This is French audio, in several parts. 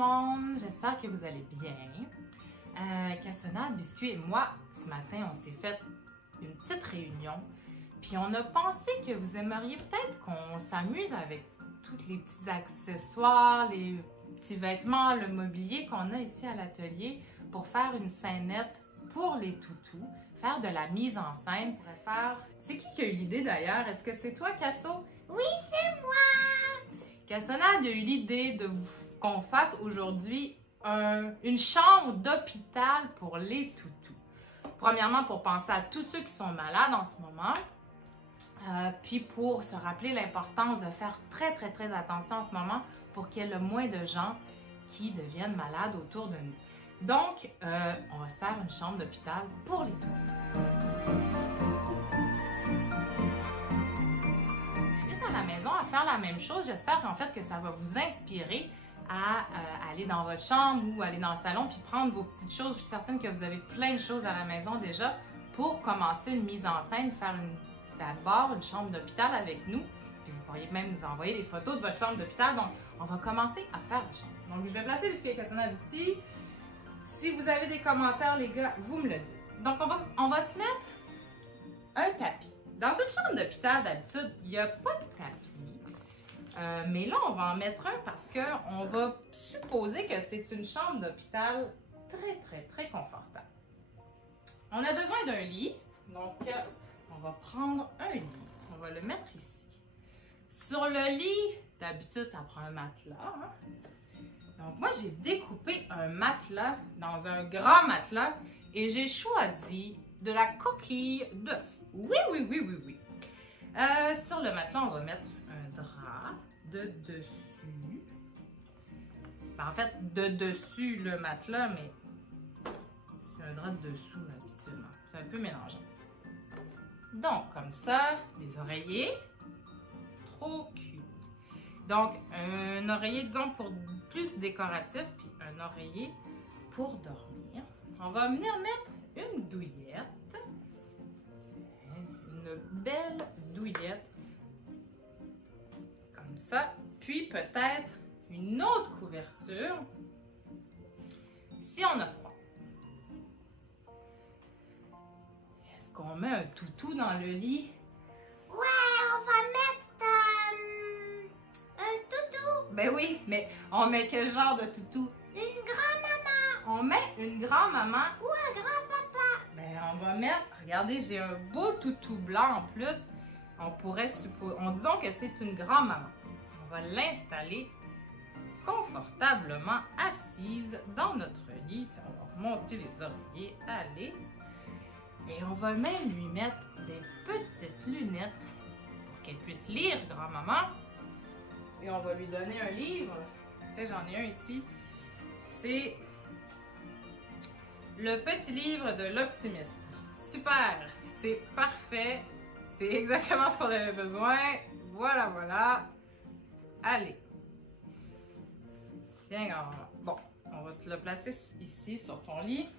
monde, j'espère que vous allez bien. Cassonade, Biscuit et moi, ce matin, on s'est fait une petite réunion. Puis on a pensé que vous aimeriez peut-être qu'on s'amuse avec tous les petits accessoires, les petits vêtements, le mobilier qu'on a ici à l'atelier pour faire une scénette pour les toutous, faire de la mise en scène. On pourrait faire... C'est qui a eu l'idée d'ailleurs? Est-ce que c'est toi, Casso? Oui, c'est moi! Cassonade a eu l'idée de qu'on fasse aujourd'hui une chambre d'hôpital pour les toutous. Premièrement, pour penser à tous ceux qui sont malades en ce moment. Puis pour se rappeler l'importance de faire très attention en ce moment pour qu'il y ait le moins de gens qui deviennent malades autour de nous. Donc, on va se faire une chambre d'hôpital pour les toutous. À la maison à faire la même chose. J'espère en fait que ça va vous inspirer à aller dans votre chambre ou aller dans le salon puis prendre vos petites choses. Je suis certaine que vous avez plein de choses à la maison déjà pour commencer une mise en scène, faire d'abord une chambre d'hôpital avec nous. Puis vous pourriez même nous envoyer des photos de votre chambre d'hôpital. Donc, on va commencer à faire la chambre. Donc, je vais placer Biscuit et Cassonade ici. Si vous avez des commentaires, les gars, vous me le dites. Donc, on va se mettre un tapis. Dans une chambre d'hôpital, d'habitude, il n'y a pas de tapis. Mais là, on va en mettre un parce qu'on va supposer que c'est une chambre d'hôpital très confortable. On a besoin d'un lit. Donc, on va prendre un lit. On va le mettre ici. Sur le lit, d'habitude, ça prend un matelas. Hein? Donc, moi, j'ai découpé un matelas dans un grand matelas et j'ai choisi de la coquille d'œuf. Oui. Sur le matelas, on va mettre un drap de dessus. En fait, de dessus le matelas, mais c'est un drap de dessous habituellement. C'est un peu mélangeant. Donc, comme ça, des oreillers. Trop cute. Donc, un oreiller, disons, pour plus décoratif, puis un oreiller pour dormir. On va venir mettre une douillette. Une belle douillette. Comme ça. Puis peut-être une autre couverture. Si on a froid. Est-ce qu'on met un toutou dans le lit? Ouais, on va mettre un toutou. Ben oui, mais on met quel genre de toutou? Une grand-maman. On met une grand-maman Ou un grand-papa. Ben, on va mettre, regardez, j'ai un beau toutou blanc en plus. On pourrait supposer, disons que c'est une grand-maman. On va l'installer confortablement assise dans notre lit. On va remonter les oreillers, allez. Et on va même lui mettre des petites lunettes pour qu'elle puisse lire, grand-maman. Et on va lui donner un livre. Tu sais, j'en ai un ici. C'est le petit livre de l'optimisme. Super! C'est parfait. C'est exactement ce qu'on avait besoin. Voilà. Allez. Tiens, bon, on va te le placer ici sur ton lit.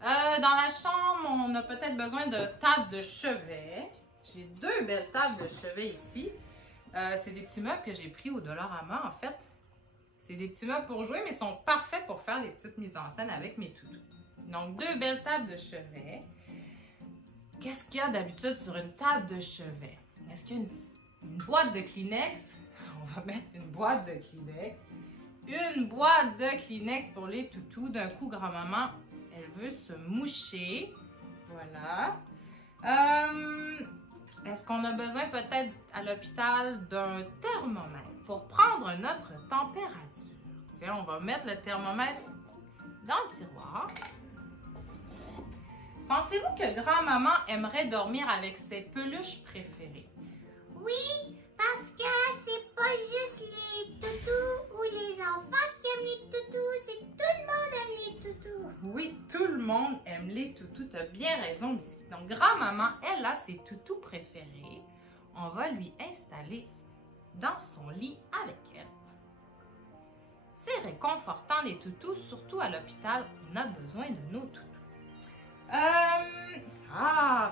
Dans la chambre, on a peut-être besoin de table de chevet. J'ai deux belles tables de chevet ici. C'est des petits meubles que j'ai pris au Dollarama, en fait. C'est des petits meubles pour jouer, mais ils sont parfaits pour faire les petites mises en scène avec mes toutous. Donc, deux belles tables de chevet. Qu'est-ce qu'il y a d'habitude sur une table de chevet? Est-ce qu'il y a une boîte de Kleenex? On va mettre une boîte de Kleenex. Une boîte de Kleenex pour les toutous. D'un coup, grand-maman, elle veut se moucher. Voilà. Est-ce qu'on a besoin peut-être à l'hôpital d'un thermomètre pour prendre notre température? Tiens, on va mettre le thermomètre dans le tiroir. Pensez-vous que grand-maman aimerait dormir avec ses peluches préférées? Oui, parce que c'est pas juste les toutous ou les enfants qui aiment les toutous, c'est tout le monde aime les toutous. Oui, tout le monde aime les toutous. Tu as bien raison, Biscuit. Donc, grand-maman, elle a ses toutous préférés. On va lui installer dans son lit avec elle. C'est réconfortant les toutous, surtout à l'hôpital, on a besoin de nos toutous.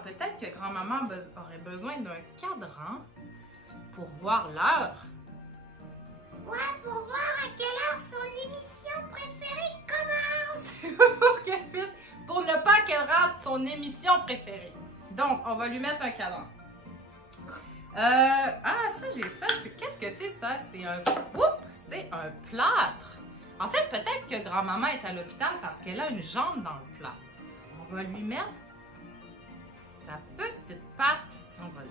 Peut-être que grand-maman aurait besoin d'un cadran pour voir l'heure. Ouais, pour voir à quelle heure son émission émission préférée commence! pour ne pas qu'elle rate son émission préférée. Donc, on va lui mettre un cadran. Ça, j'ai ça. Qu'est-ce que c'est ça? C'est un plâtre. En fait, peut-être que grand-maman est à l'hôpital parce qu'elle a une jambe dans le plâtre. On va lui mettre sa petite patte. On va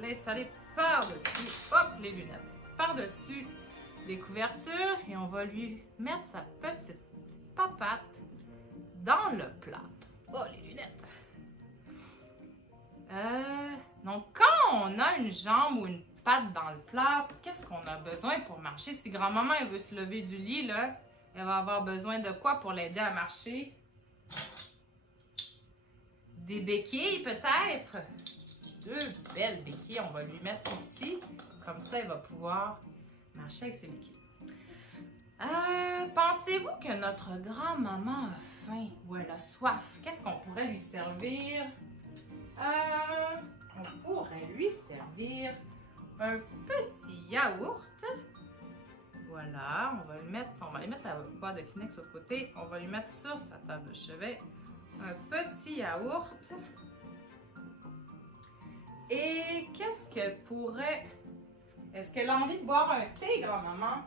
l'installer par-dessus. Hop, les lunettes. Par-dessus les couvertures. Et on va lui mettre sa petite papate dans le plâtre. Oh, les lunettes. Donc, quand on a une jambe ou une patte dans le plâtre, qu'est-ce qu'on a besoin pour marcher? Si grand-maman elle veut se lever du lit, là, elle va avoir besoin de quoi pour l'aider à marcher? Des béquilles, peut-être? 2 belles béquilles, on va lui mettre ici. Comme ça, elle va pouvoir marcher avec ses béquilles. Pensez-vous que notre grand-maman a faim ou elle a soif? Qu'est-ce qu'on pourrait lui servir? On pourrait lui servir un petit yaourt. Voilà, on va aller mettre la boîte de Kleenex au côté. On va lui mettre sur sa table de chevet un petit yaourt. Et qu'est-ce qu'elle pourrait... Est-ce qu'elle a envie de boire un thé, grand-maman?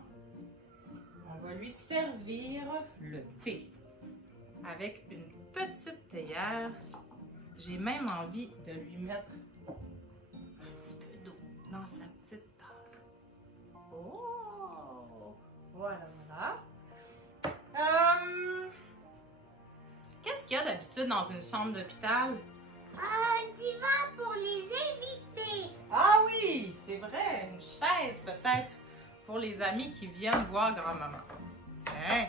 On va lui servir le thé avec une petite théière. J'ai même envie de lui mettre un petit peu d'eau dans sa petite tasse. Oh! Voilà, voilà. Qu'est-ce qu'il y a d'habitude dans une chambre d'hôpital? Un divan pour les invités. Ah oui, c'est vrai, une chaise peut-être pour les amis qui viennent voir grand-maman. Tiens,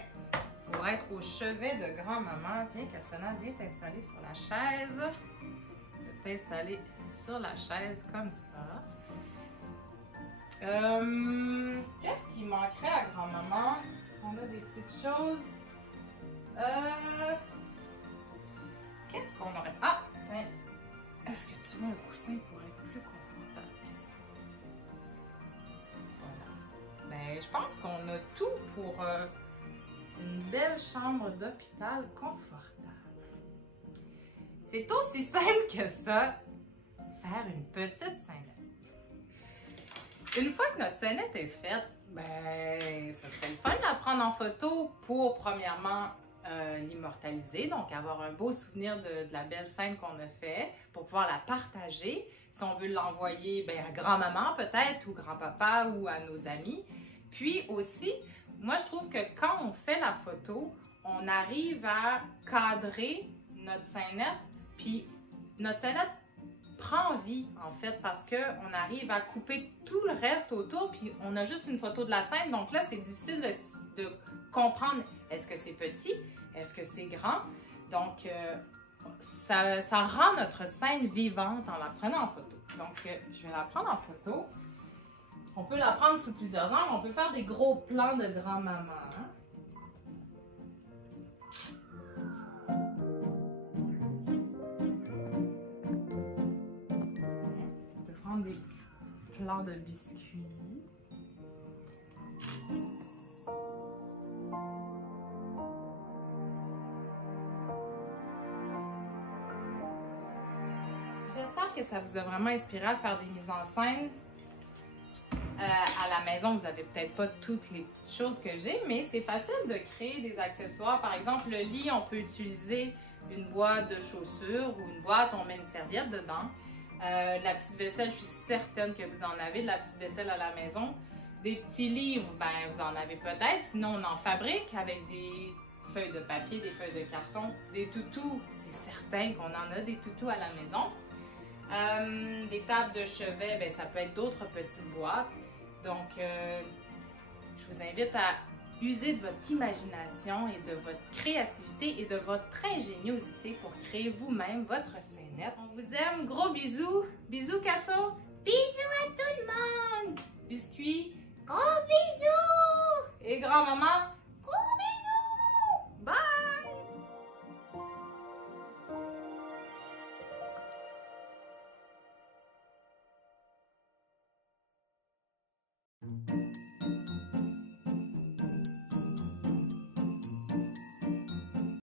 pour être au chevet de grand-maman, viens Cassandra, viens t'installer sur la chaise. Je vais t'installer sur la chaise comme ça. Qu'est-ce qui manquerait à grand-maman? Est-ce qu'on a des petites choses? Qu'est-ce qu'on aurait? Ah, tiens. Est-ce que tu veux un coussin pour être plus confortable? Voilà. Ben, je pense qu'on a tout pour une belle chambre d'hôpital confortable. C'est aussi simple que ça, faire une petite scénette. Une fois que notre scénette est faite, ben, ça serait le fun de la prendre en photo pour, premièrement, l'immortaliser, donc avoir un beau souvenir de la belle scène qu'on a fait, pour pouvoir la partager. Si on veut l'envoyer à grand-maman peut-être, ou grand-papa, ou à nos amis. Puis aussi, moi je trouve que quand on fait la photo, on arrive à cadrer notre scénette, puis notre scénette prend vie en fait, parce qu'on arrive à couper tout le reste autour, puis on a juste une photo de la scène, donc là c'est difficile de comprendre, est-ce que c'est petit, est-ce que c'est grand, donc ça rend notre scène vivante en la prenant en photo. Donc je vais la prendre en photo. On peut la prendre sous plusieurs angles, on peut faire des gros plans de grand-maman. Hein? On peut prendre des plans de biscuits. J'espère que ça vous a vraiment inspiré à faire des mises en scène. À la maison, vous n'avez peut-être pas toutes les petites choses que j'ai, mais c'est facile de créer des accessoires. Par exemple, le lit, on peut utiliser une boîte de chaussures ou une boîte, on met une serviette dedans. La petite vaisselle, je suis certaine que vous en avez de la petite vaisselle à la maison. Des petits livres, ben vous en avez peut-être, sinon on en fabrique avec des feuilles de papier, des feuilles de carton, des toutous. C'est certain qu'on en a des toutous à la maison. Des tables de chevet, ben, ça peut être d'autres petites boîtes. Donc, je vous invite à user de votre imagination et de votre créativité et de votre ingéniosité pour créer vous-même votre scénette. On vous aime, gros bisous. Bisous, Casso. Bisous à tout le monde. Biscuits. Gros bisous. Et grand-maman.